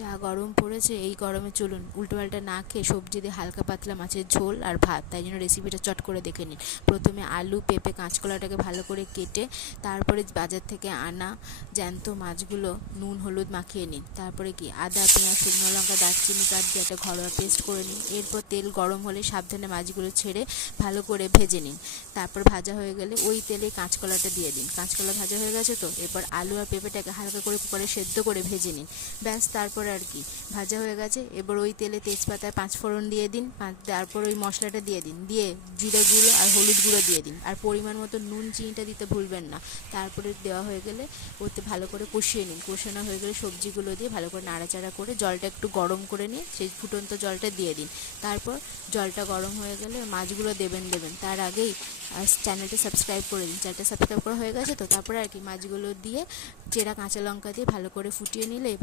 যা গরম পড়েছে, এই গরমে চলুন উল্টোপাল্টা না খেয়ে সবজি দিয়ে হালকা পাতলা মাছের ঝোল আর ভাত। তাই জন্য রেসিপিটা চট করে দেখে নিন। প্রথমে আলু, পেঁপে, কাঁচকলাটাকে ভালো করে কেটে তারপরে বাজার থেকে আনা জ্যান্ত মাছগুলো নুন হলুদ মাখিয়ে নিন। তারপরে কি আদা, পেঁয়াজ, শুকনো লঙ্কা, দারচিনি কাঠ দিয়ে একটা ঘরোয়া পেস্ট করে নিন। এরপর তেল গরম হলে সাবধানে মাছগুলো ছেড়ে ভালো করে ভেজে নিন। তারপর ভাজা হয়ে গেলে ওই তেলে কাঁচকলাটা দিয়ে দিন। কাঁচকলা ভাজা হয়ে গেছে তো, এরপর আলু আর পেঁপেটাকে হালকা করে কুকারে সেদ্ধ করে ভেজে নিন। ব্যাস, তারপর আর কি, ভাজা হয়ে গেছে। এবার ওই তেলে তেজপাতায় 5 ফোড়ন দিয়ে দিন। তারপর ওই মশলাটা দিয়ে দিন, দিয়ে জিরে গুঁড়ো আর হলুদ গুঁড়ো দিয়ে দিন, আর পরিমাণ মতো নুন চিনিটা দিতে ভুলবেন না। তারপরে দেওয়া হয়ে গেলে ওতে ভালো করে কষিয়ে নিন। কষানো হয়ে গেলে সবজিগুলো দিয়ে ভালো করে নাড়াচাড়া করে জলটা একটু গরম করে নিয়ে সেই ফুটন্ত জলটা দিয়ে দিন। তারপর জলটা গরম হয়ে গেলে মাছগুলো দেবেন। তার আগেই চ্যানেলটা সাবস্ক্রাইব করে দিন। চ্যানেলটা সাবস্ক্রাইব করা হয়ে গেছে তো, তারপরে আর কি মাছগুলো দিয়ে চেরা কাঁচা লঙ্কা দিয়ে ভালো করে ফুটিয়ে নিলে এবার